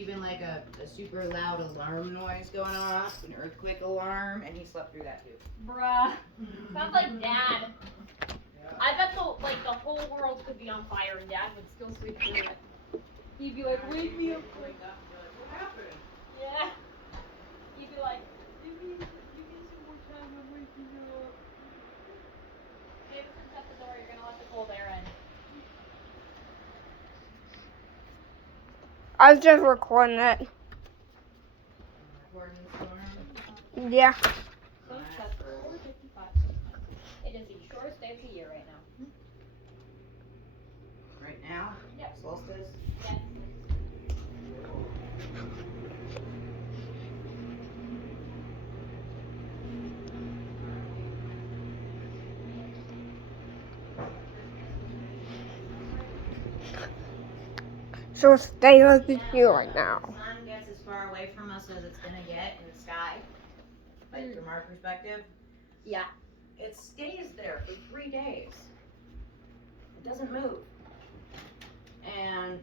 even like a super loud alarm noise going off, an earthquake alarm, and he slept through that too. Bruh. Sounds like Dad. I bet the whole world could be on fire and Dad would still sleep through it. He'd be like, wake me up. Wake up and be like, what happened? Yeah. He'd be like, give me some more time, I'm waking up. Davidson, shut the door, you're gonna let the cold air in. I was just recording it. Recording the storm. Yeah. Sunset 4:55. It is the shortest day of the year right now. Right now? Yep. Solstice? Yes. So stay like this here right now. The sun gets as far away from us as it's gonna get in the sky. Like from our perspective. Yeah. It stays there for 3 days. It doesn't move. And